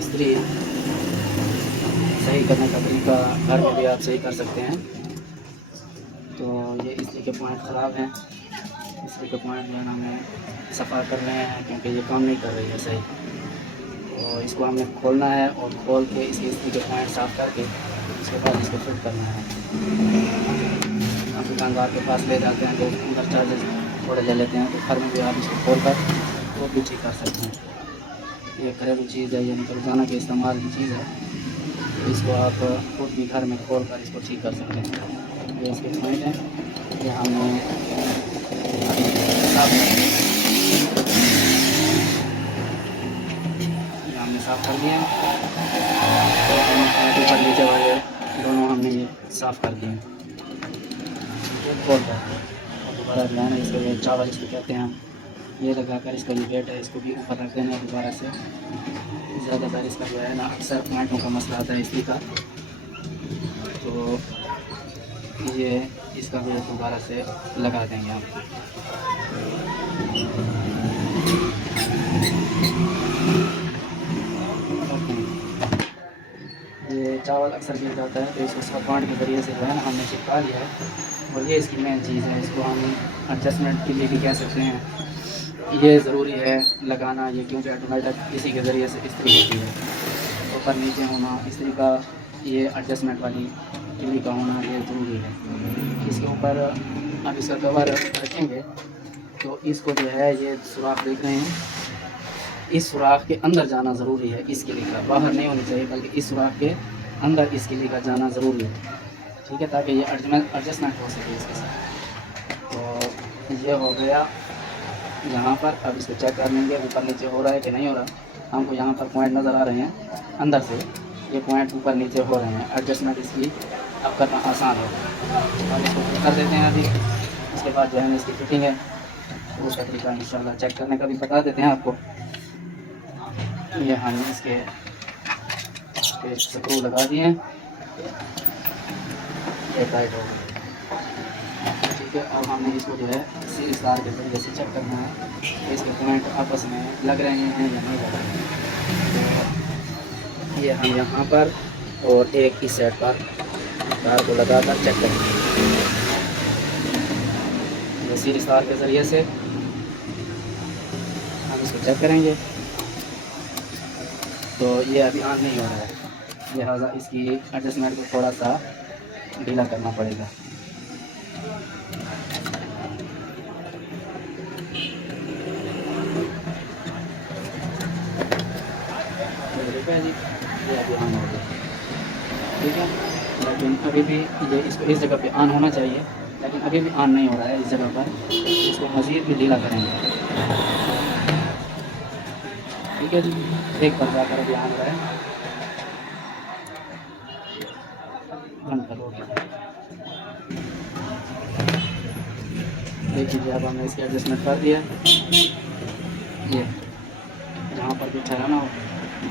इस्त्री सही करने का तरीका घर में भी आप सही कर सकते हैं। तो ये इस्त्री के पॉइंट ख़राब हैं, इस्त्री के पॉइंट जो है ना हमें सफ़ा करने हैं क्योंकि ये काम नहीं कर रही है सही। तो इसको हमें खोलना है और खोल के इसकी इस्त्री के पॉइंट साफ़ करके उसके बाद इसको फिट करना है। आप दुकानदार के पास ले जाते हैं तो अंदर चार्जेस थोड़े ले लेते हैं, तो घर में भी आप इसको खोल कर वो भी ठीक कर सकते हैं। ये घरेलू चीज़ है, ये मतलब रोज़ाना के इस्तेमाल की चीज़ है, तो इसको आप खुद भी घर में खोल कर इसको ठीक कर सकते हैं। ये इसके पॉइंट हैं, ये हमने साफ़ कर दिए हैं। तो ऊपर नीचे वाले दोनों हमने ये साफ़ कर दिए ये खोल कर। और दोबारा जो है ना इसको ये चावल इसको कहते हैं, ये लगाकर इसका ये वेट है इसको भी ऊपर रख देना है दोबारा से। ज़्यादातर इसका जो है ना अक्सर पॉइंटों का मसला आता है इस्त्री का, तो ये इसका भी दोबारा से लगा देंगे हम। ये चावल अक्सर गिर जाता है तो इसको सब पॉइंट के ज़रिए से जो है ना हमने चिपका लिया है। और ये इसकी मेन चीज़ है, इसको हम एडजस्टमेंट के लिए भी कह सकते हैं। ये ज़रूरी है लगाना ये, क्योंकि ऑटोमेटिक इसी के ज़रिए से इस्त्री होती है। ऊपर नीचे होना इस्त्री का, ये एडजस्टमेंट वाली किल्ली का होना ये ज़रूरी है। इसके ऊपर अब इसका कवर रखेंगे तो इसको जो है ये सुराख देख रहे हैं, इस सुराख के अंदर जाना ज़रूरी है। इस किले का बाहर नहीं होनी चाहिए, बल्कि इस सुराख के अंदर इस किले का जाना ज़रूरी है, ठीक है, ताकि ये एडजस्टमेंट हो सके इसके साथ। तो ये हो गया यहाँ पर। अब इसको चेक कर लेंगे ऊपर नीचे हो रहा है कि नहीं हो रहा। हमको यहाँ पर पॉइंट नज़र आ रहे हैं, अंदर से ये पॉइंट ऊपर नीचे हो रहे हैं। एडजस्टमेंट इसकी अब करना आसान है। और इसको कर देते हैं अभी। उसके बाद जो है इसकी फिटिंग है उसका तरीका इंशाल्लाह चेक करने का भी बता देते हैं आपको। ये हम इसके स्क्रू लगा दिए हैं, ये टाइट हो गया, ठीक है। अब हमने इसको जो है सीरीज तार के जरिए से चेक करना है कि इसके पॉइंट आपस में लग रहे हैं या नहीं लग रहे हैं। तो ये हम यहाँ पर और एक इस साइड पर तार को लगाकर चेक करेंगे। ये सीरीज तार के ज़रिए से हम इसको चेक करेंगे। तो ये अभी ऑन नहीं हो रहा है, लिहाजा इसकी एडजस्टमेंट को थोड़ा सा ढीला करना पड़ेगा। जी ये अभी ऑन हो गया, ठीक है। लेकिन अभी भी ये इसको इस जगह पे ऑन होना चाहिए, लेकिन अभी भी ऑन नहीं हो रहा है इस जगह पर। इसको मज़ीद भी ढीला करेंगे, ठीक है जी। एक बार जाकर अभी ऑन हो रहा है, बंद करोगे। देखिए अब हमने इसकी एडजस्टमेंट कर दिया। ये जहाँ पर भी ठहराना हो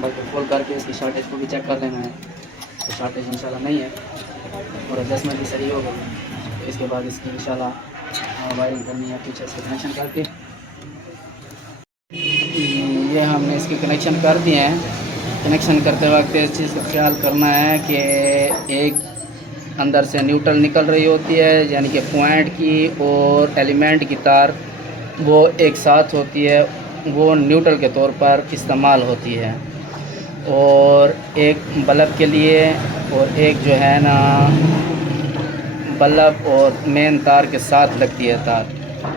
बल्कि खोल करके इसकी शॉर्टेज को भी चेक कर लेना है। तो शॉर्टेज इंशाल्लाह नहीं है और एडजस्टमेंट भी सही हो गई। तो इसके बाद इसकी इंशाल्लाह वायरिंग करनी है पीछे से कनेक्शन करके। ये हमने इसके कनेक्शन कर दिए हैं। कनेक्शन करते वक्त इस चीज़ का ख्याल करना है कि एक अंदर से न्यूट्रल निकल रही होती है, यानी कि पॉइंट की और एलिमेंट की तार वो एक साथ होती है, वो न्यूट्रल के तौर पर इस्तेमाल होती है। और एक बल्ब के लिए और एक जो है ना बल्ब और मेन तार के साथ लगती है तार,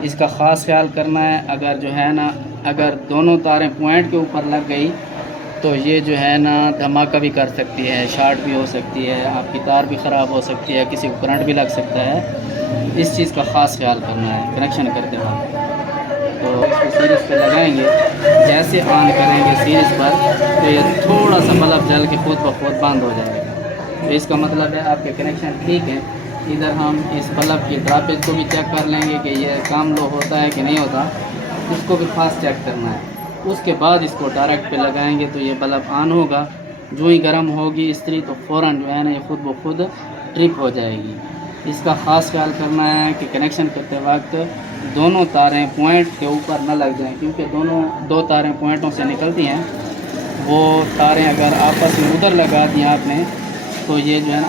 इसका ख़ास ख्याल करना है। अगर जो है ना अगर दोनों तारें पॉइंट के ऊपर लग गई तो ये जो है ना धमाका भी कर सकती है, शॉर्ट भी हो सकती है, आपकी तार भी ख़राब हो सकती है, किसी को करंट भी लग सकता है। इस चीज़ का ख़ास ख्याल करना है कनेक्शन करते वक्त। तो इसको सीरीज़ पे लगाएंगे, जैसे ऑन करेंगे सीरीज़ पर तो ये थोड़ा सा बल्ब जल के खुद ब खुद बंद हो जाएगा। तो इसका मतलब है आपके कनेक्शन ठीक है। इधर हम इस बल्ब की ड्रापेज को भी चेक कर लेंगे कि ये काम लो होता है कि नहीं होता, उसको भी खास चेक करना है। उसके बाद इसको डायरेक्ट पे लगाएंगे तो ये बल्ब ऑन होगा। जो ही गर्म होगी इस्त्री तो फ़ौरन जो है ना ये खुद ब खुद ट्रिप हो जाएगी। इसका ख़ास ख्याल करना है कि कनेक्शन करते वक्त दोनों तारें पॉइंट के ऊपर न लग जाएं, क्योंकि दो तारें पॉइंटों से निकलती हैं वो तारें अगर आपस में उधर लगा दी आपने तो ये जो है ना